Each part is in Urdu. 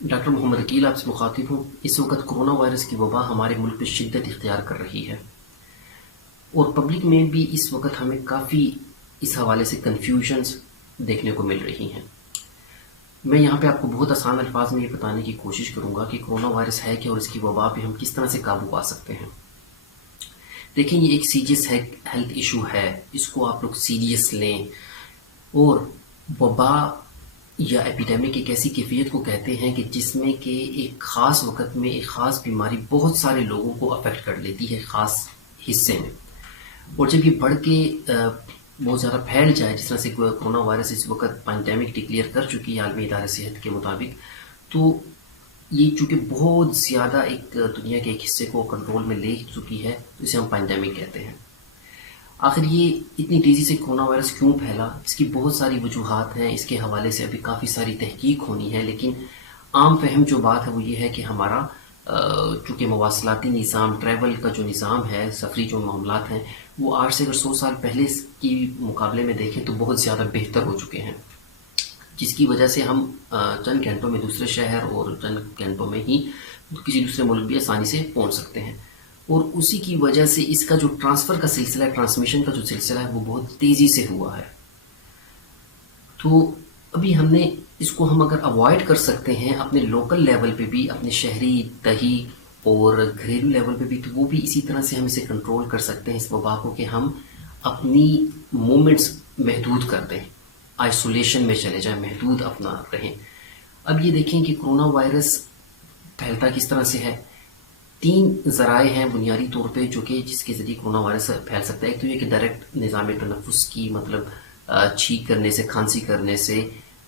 ڈاکٹر محمد عقیل آپ سے مخاطب ہوں۔ اس وقت کرونا وائرس کی وبا ہمارے ملک میں شدت اختیار کر رہی ہے اور پبلک میں بھی اس وقت ہمیں کافی اس حوالے سے کنفیوژنز دیکھنے کو مل رہی ہیں۔ میں یہاں پہ آپ کو بہت آسان الفاظ میں یہ بتانے کی کوشش کروں گا کہ کرونا وائرس ہے کیا اور اس کی وبا پہ ہم کس طرح سے قابو پا سکتے ہیں۔ دیکھیں، یہ ایک سیریس ہیلتھ ایشو ہے، اس کو آپ لوگ سیریس لیں۔ اور وبا یا ایپیڈیمک ایک ایسی کیفیت کو کہتے ہیں کہ جس میں کہ ایک خاص وقت میں ایک خاص بیماری بہت سارے لوگوں کو افیکٹ کر لیتی ہے خاص حصے میں، اور جب یہ بڑھ کے بہت زیادہ پھیل جائے، جس طرح سے کرونا وائرس اس وقت پینڈیمک ڈکلیئر کر چکی ہے عالمی ادارہ صحت کے مطابق، تو یہ چونکہ بہت زیادہ ایک دنیا کے ایک حصے کو کنٹرول میں لے چکی ہے، تو اسے ہم پینڈیمک کہتے ہیں۔ آخر یہ اتنی تیزی سے کرونا وائرس کیوں پھیلا؟ اس کی بہت ساری وجوہات ہیں، اس کے حوالے سے ابھی کافی ساری تحقیق ہونی ہے، لیکن عام فہم جو بات ہے وہ یہ ہے کہ ہمارا چونکہ مواصلاتی نظام، ٹریول کا جو نظام ہے، سفری جو معاملات ہیں، وہ آج سے اگر 100 سال پہلے کی مقابلے میں دیکھیں تو بہت زیادہ بہتر ہو چکے ہیں، جس کی وجہ سے ہم چند گھنٹوں میں دوسرے شہر اور چند گھنٹوں میں ہی کسی دوسرے ملک بھی آسانی سے پہنچ سکتے ہیں، اور اسی کی وجہ سے اس کا جو ٹرانسفر کا سلسلہ ہے، ٹرانسمیشن کا جو سلسلہ ہے، وہ بہت تیزی سے ہوا ہے۔ تو ابھی اس کو ہم اگر اوائڈ کر سکتے ہیں اپنے لوکل لیول پہ بھی، اپنے شہری دہی اور گھریلو لیول پہ بھی، تو وہ بھی اسی طرح سے ہم اسے کنٹرول کر سکتے ہیں اس وبا کو، کہ ہم اپنی مومنٹس محدود کر دیں، آئسولیشن میں چلے جائیں، محدود اپنا رہیں۔ اب یہ دیکھیں کہ کرونا وائرس پھیلتا کس طرح سے ہے۔ 3 ذرائع ہیں بنیادی طور پہ جو کہ جس کے ذریعے کرونا وائرس پھیل سکتا ہے۔ ایک تو یہ کہ ڈائریکٹ نظام تنفس کی، مطلب چھینک کرنے سے، کھانسی کرنے سے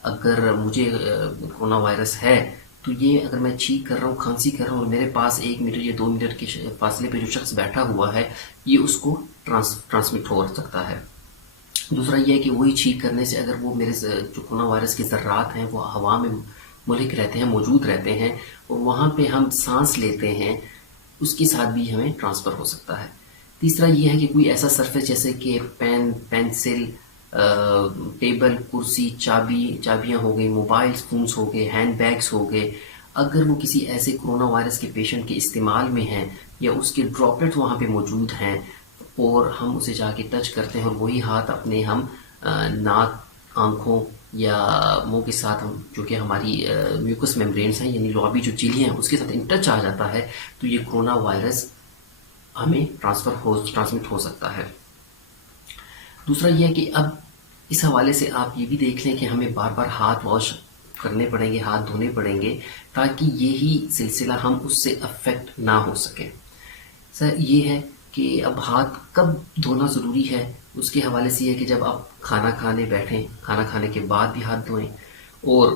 اگر مجھے کرونا وائرس ہے، تو یہ اگر میں چھینک کر رہا ہوں، کھانسی کر رہا ہوں، اور میرے پاس 1 میٹر یا 2 میٹر کے فاصلے پہ جو شخص بیٹھا ہوا ہے، یہ اس کو ٹرانسمٹ ہو سکتا ہے۔ دوسرا یہ ہے کہ وہی چھینک کرنے سے اگر وہ میرے جو کرونا وائرس کے ذرات ہیں وہ ہوا میں ملک رہتے ہیں، موجود رہتے ہیں، اور وہاں پہ ہم سانس لیتے ہیں، اس کے ساتھ بھی ہمیں ٹرانسفر ہو سکتا ہے۔ تیسرا یہ ہے کہ کوئی ایسا سرفیس جیسے کہ پین، پینسل، ٹیبل، کرسی، چابیاں ہو گئی، موبائل فونز ہو گئے، ہینڈ بیگز ہو گئے، اگر وہ کسی ایسے کرونا وائرس کے پیشنٹ کے استعمال میں ہیں یا اس کے ڈراپلیٹ وہاں پہ موجود ہیں اور ہم اسے جا کے ٹچ کرتے ہیں، اور وہی ہاتھ اپنے ہم ناک، آنکھوں یا منہ کے ساتھ ہم، جو کہ ہماری میوکس میمبرینس ہیں، یعنی لعابی جو جھلی ہیں، اس کے ساتھ ان ٹچ آ جاتا ہے، تو یہ کرونا وائرس ہمیں ٹرانسمٹ ہو سکتا ہے۔ دوسرا یہ ہے کہ اب اس حوالے سے آپ یہ بھی دیکھ لیں کہ ہمیں بار بار ہاتھ واش کرنے پڑیں گے، ہاتھ دھونے پڑیں گے، تاکہ یہی سلسلہ ہم اس سے افیکٹ نہ ہو سکے۔ سر یہ ہے کہ اب ہاتھ کب دھونا ضروری ہے، اس کے حوالے سے یہ ہے کہ جب آپ کھانا کھانے بیٹھیں، کھانا کھانے کے بعد بھی ہاتھ دھوئیں، اور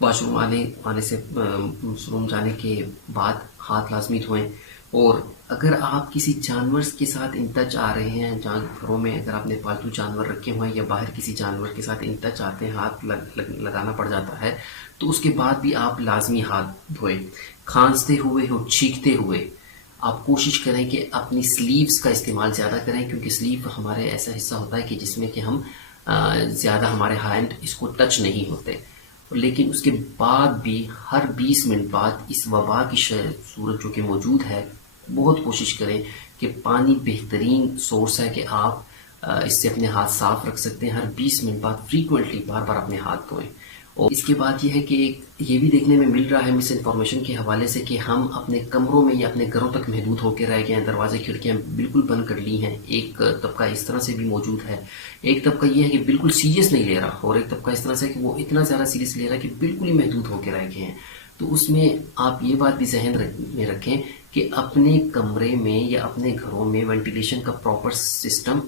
واش روم آنے سے روم جانے کے بعد ہاتھ لازمی دھوئیں۔ اور اگر آپ کسی جانور کے ساتھ ان ٹچ آ رہے ہیں، گھروں میں اگر آپ نے پالتو جانور رکھے ہوئے ہیں یا باہر کسی جانور کے ساتھ ان ٹچ آتے ہیں، ہاتھ لگانا پڑ جاتا ہے، تو اس کے بعد بھی آپ لازمی ہاتھ دھوئیں۔ کھانستے ہوئے ہو، چھینکتے ہوئے آپ کوشش کریں کہ اپنی سلیوز کا استعمال زیادہ کریں، کیونکہ سلیو ہمارے ایسا حصہ ہوتا ہے کہ جس میں کہ ہم زیادہ ہمارے ہینڈ اس کو ٹچ نہیں ہوتے، لیکن اس کے بعد بھی ہر 20 منٹ بعد اس وبا کی صورت جو کہ موجود ہے، بہت کوشش کریں کہ پانی بہترین سورس ہے کہ آپ اس سے اپنے ہاتھ صاف رکھ سکتے ہیں۔ ہر 20 منٹ بعد فریکوینٹلی بار بار اپنے ہاتھ دھوئیں۔ اور اس کے بعد یہ ہے کہ یہ بھی دیکھنے میں مل رہا ہے مس انفارمیشن کے حوالے سے کہ ہم اپنے کمروں میں یا اپنے گھروں تک محدود ہو کے رہ گئے ہیں، دروازے کھڑکیاں بالکل بند کر لی ہیں۔ ایک طبقہ اس طرح سے بھی موجود ہے، ایک طبقہ یہ ہے کہ بالکل سیریس نہیں لے رہا، اور ایک طبقہ اس طرح سے کہ وہ اتنا زیادہ سیریس لے رہا ہے کہ بالکل ہی محدود ہو کے رہ گئے ہیں۔ تو اس میں آپ یہ بات بھی ذہن میں رکھیں کہ اپنے کمرے میں یا اپنے گھروں میں وینٹیلیشن کا پراپر سسٹم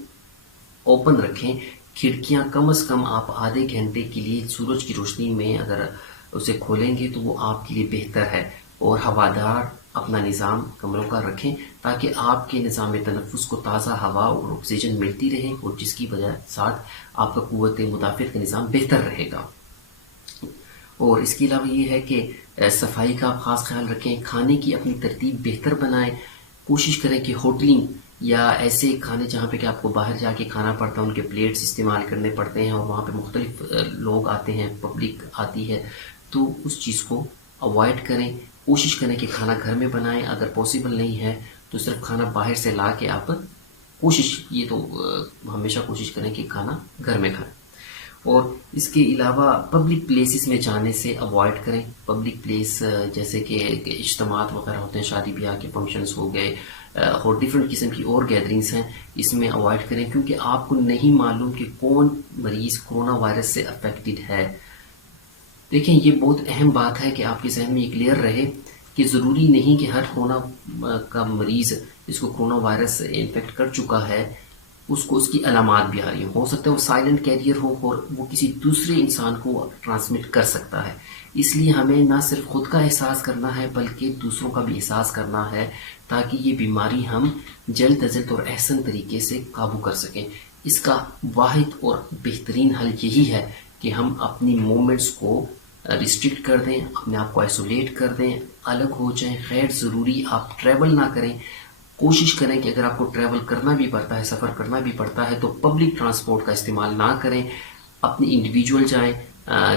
اوپن رکھیں۔ کھڑکیاں کم از کم آپ آدھے گھنٹے کے لیے سورج کی روشنی میں اگر اسے کھولیں گے تو وہ آپ کے لیے بہتر ہے، اور ہوادار اپنا نظام کمروں کا رکھیں تاکہ آپ کے نظام تنفس کو تازہ ہوا اور آکسیجن ملتی رہے، اور جس کی وجہ ساتھ آپ کا قوت مدافعت کا نظام بہتر رہے گا۔ اور اس کے علاوہ یہ ہے کہ صفائی کا آپ خاص خیال رکھیں، کھانے کی اپنی ترتیب بہتر بنائیں، کوشش کریں کہ ہوٹلنگ یا ایسے کھانے جہاں پہ کہ آپ کو باہر جا کے کھانا پڑتا ہے، ان کے پلیٹس استعمال کرنے پڑتے ہیں، اور وہاں پہ مختلف لوگ آتے ہیں، پبلک آتی ہے، تو اس چیز کو اوائڈ کریں. کوشش کریں کہ کھانا گھر میں بنائیں. اگر پاسبل نہیں ہے تو صرف کھانا باہر سے لا کے آپ ہمیشہ کوشش کریں کہ کھانا گھر میں کھائیں. اور اس کے علاوہ پبلک پلیسز میں جانے سے اوائڈ کریں. پبلک پلیس جیسے کہ اجتماعات وغیرہ ہوتے ہیں، شادی بیاہ کے فنکشنز ہو گئے اور ڈفرینٹ قسم کی اور گیدرنگس ہیں، اس میں اوائڈ کریں، کیونکہ آپ کو نہیں معلوم کہ کون مریض کرونا وائرس سے افیکٹڈ ہے. دیکھیں، یہ بہت اہم بات ہے کہ آپ کے ذہن میں یہ کلیئر رہے کہ ضروری نہیں کہ ہر کورونا کا مریض جس کو کرونا وائرس انفیکٹ کر چکا ہے اس کو اس کی علامات بھی آ رہی ہو سکتا ہے وہ سائلنٹ کیریئر ہو اور وہ کسی دوسرے انسان کو ٹرانسمٹ کر سکتا ہے. اس لیے ہمیں نہ صرف خود کا احساس کرنا ہے بلکہ دوسروں کا بھی احساس کرنا ہے تاکہ یہ بیماری ہم جلد از جلد اور احسن طریقے سے قابو کر سکیں. اس کا واحد اور بہترین حل یہی ہے کہ ہم اپنی موومنٹس کو ریسٹرکٹ کر دیں، اپنے آپ کو آئسولیٹ کر دیں، الگ ہو جائیں. غیر ضروری آپ ٹریول نہ کریں. کوشش کریں کہ اگر آپ کو ٹریول کرنا بھی پڑتا ہے، سفر کرنا بھی پڑتا ہے، تو پبلک ٹرانسپورٹ کا استعمال نہ کریں. اپنی انڈیویجول جائیں.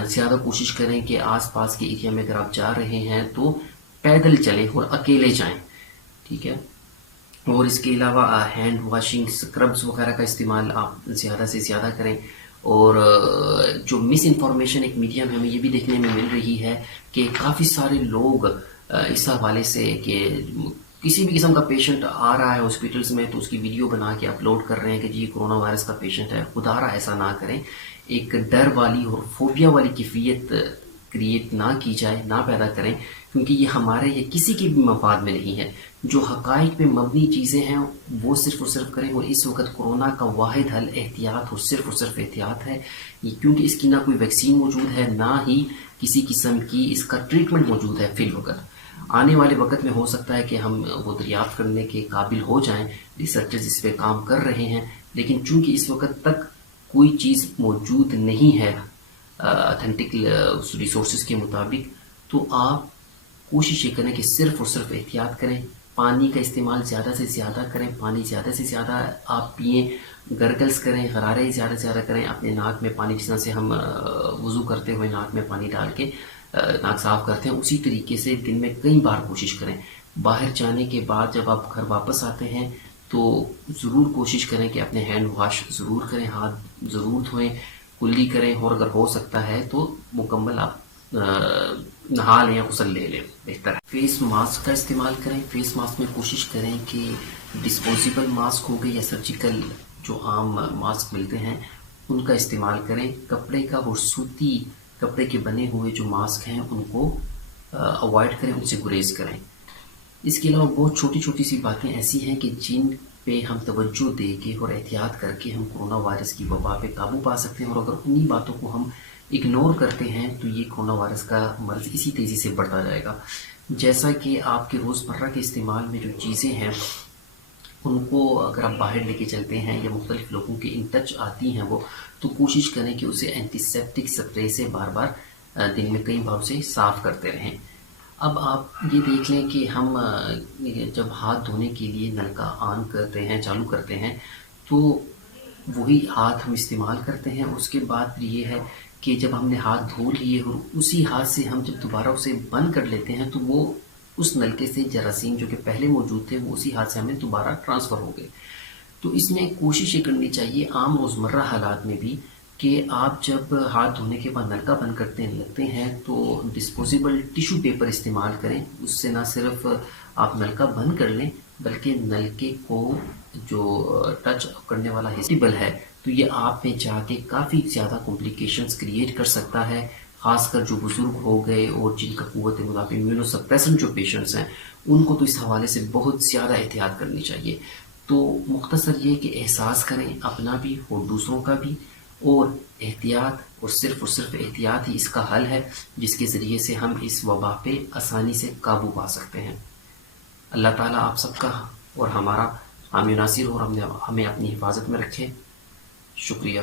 زیادہ کوشش کریں کہ آس پاس کے ایریا میں اگر آپ جا رہے ہیں تو پیدل چلیں اور اکیلے جائیں. ٹھیک ہے. اور اس کے علاوہ ہینڈ واشنگ، اسکربز وغیرہ کا استعمال آپ زیادہ سے زیادہ کریں. اور جو مس انفارمیشن ایک میڈیا میں ہمیں یہ بھی دیکھنے میں مل رہی ہے کہ کافی سارے لوگ اس حوالے سے کہ کسی بھی قسم کا پیشنٹ آ رہا ہے ہاسپٹلس میں تو اس کی ویڈیو بنا کے اپلوڈ کر رہے ہیں کہ جی کرونا وائرس کا پیشنٹ ہے. خدارا ایسا نہ کریں. ایک ڈر والی اور فوبیا والی کیفیت کریٹ نہ کی جائے، نہ پیدا کریں، کیونکہ یہ ہمارے یا کسی کے بھی مفاد میں نہیں ہے. جو حقائق پہ مبنی چیزیں ہیں وہ صرف اور صرف کریں. اور اس وقت کورونا کا واحد حل احتیاط اور صرف احتیاط ہے، کیونکہ اس کی نہ کوئی ویکسین موجود ہے نہ ہی کسی قسم کی اس کا ٹریٹمنٹ موجود ہے فی الوقت. آنے والے وقت میں ہو سکتا ہے کہ ہم وہ دریافت کرنے کے قابل ہو جائیں. ریسرچرز اس پہ کام کر رہے ہیں، لیکن چونکہ اس وقت تک کوئی چیز موجود نہیں ہے اتھینٹک ریسورسز کے مطابق، تو آپ کوشش یہ کریں کہ صرف اور صرف احتیاط کریں. پانی کا استعمال زیادہ سے زیادہ کریں. پانی زیادہ سے زیادہ آپ پئیں. گرگلز کریں، غرارے زیادہ سے زیادہ کریں. اپنے ناک میں پانی، جس طرح سے ہم وضو کرتے ہوئے ناک میں پانی ڈال کے ناک صاف کرتے ہیں، اسی طریقے سے دن میں کئی بار کوشش کریں. باہر جانے کے بعد جب آپ گھر واپس آتے ہیں تو ضرور کوشش کریں کہ اپنے ہینڈ واش ضرور کریں، ہاتھ ضرور دھوئیں، کلی کریں، اور اگر ہو سکتا ہے تو مکمل آپ نہا لیں یا غسل لے لیں، بہتر ہے. فیس ماسک کا استعمال کریں. فیس ماسک میں کوشش کریں کہ ڈسپوزیبل ماسک ہو گئے یا سرجیکل جو عام ماسک ملتے ہیں ان کا استعمال کریں. کپڑے کا اور سوتی کپڑے کے بنے ہوئے جو ماسک ہیں ان کو اوائڈ کریں، ان سے گریز کریں. اس کے علاوہ بہت چھوٹی چھوٹی سی باتیں ایسی ہیں کہ جن پہ ہم توجہ دے کے اور احتیاط کر کے ہم کورونا وائرس کی وبا پہ قابو پا سکتے ہیں. اور اگر انہی باتوں کو ہم اگنور کرتے ہیں تو یہ کورونا وائرس کا مرض اسی تیزی سے بڑھتا جائے گا. جیسا کہ آپ کے روزمرہ کے استعمال میں جو چیزیں ہیں ان کو اگر آپ باہر لے کے چلتے ہیں یا مختلف لوگوں کے ان ٹچ آتی ہیں وہ، تو کوشش کریں کہ اسے اینٹی سیپٹک اسپرے سے بار بار دن میں کئی بار اسے صاف کرتے رہیں. اب آپ یہ دیکھ لیں کہ ہم جب ہاتھ دھونے کے لیے نلکا آن کرتے ہیں، چالو کرتے ہیں، تو وہی ہاتھ ہم استعمال کرتے ہیں. اس کے بعد یہ ہے کہ جب ہم نے ہاتھ دھو لیے اور اسی ہاتھ سے ہم جب دوبارہ اسے بند کر لیتے ہیں تو وہ اس نلکے سے جراثیم جو کہ پہلے موجود تھے وہ اسی ہاتھ سے ہمیں دوبارہ ٹرانسفر ہو گئے. تو اس میں کوشش یہ کرنی چاہیے عام روزمرہ حالات میں بھی کہ آپ جب ہاتھ دھونے کے بعد نلکا بند کرتے لگتے ہیں تو ڈسپوزیبل ٹیشو پیپر استعمال کریں. اس سے نہ صرف آپ نلکا بند کر لیں بلکہ نلکے کو جو ٹچ کرنے والا ہسٹیبل ہے تو یہ آپ میں جا کے کافی زیادہ کمپلیکیشنز کریٹ کر سکتا ہے. خاص کر جو بزرگ ہو گئے اور جن کا قوت مدافع امیونو سپریسنٹ جو پیشنٹس ہیں ان کو تو اس حوالے سے بہت زیادہ احتیاط کرنی چاہیے. تو مختصر یہ کہ احساس کریں اپنا بھی اور دوسروں کا بھی، اور احتیاط اور صرف احتیاط ہی اس کا حل ہے جس کے ذریعے سے ہم اس وبا پہ آسانی سے قابو پا سکتے ہیں. اللہ تعالیٰ آپ سب کا اور ہمارا حامی ناصر اور ہمیں اپنی حفاظت میں رکھے. شکریہ.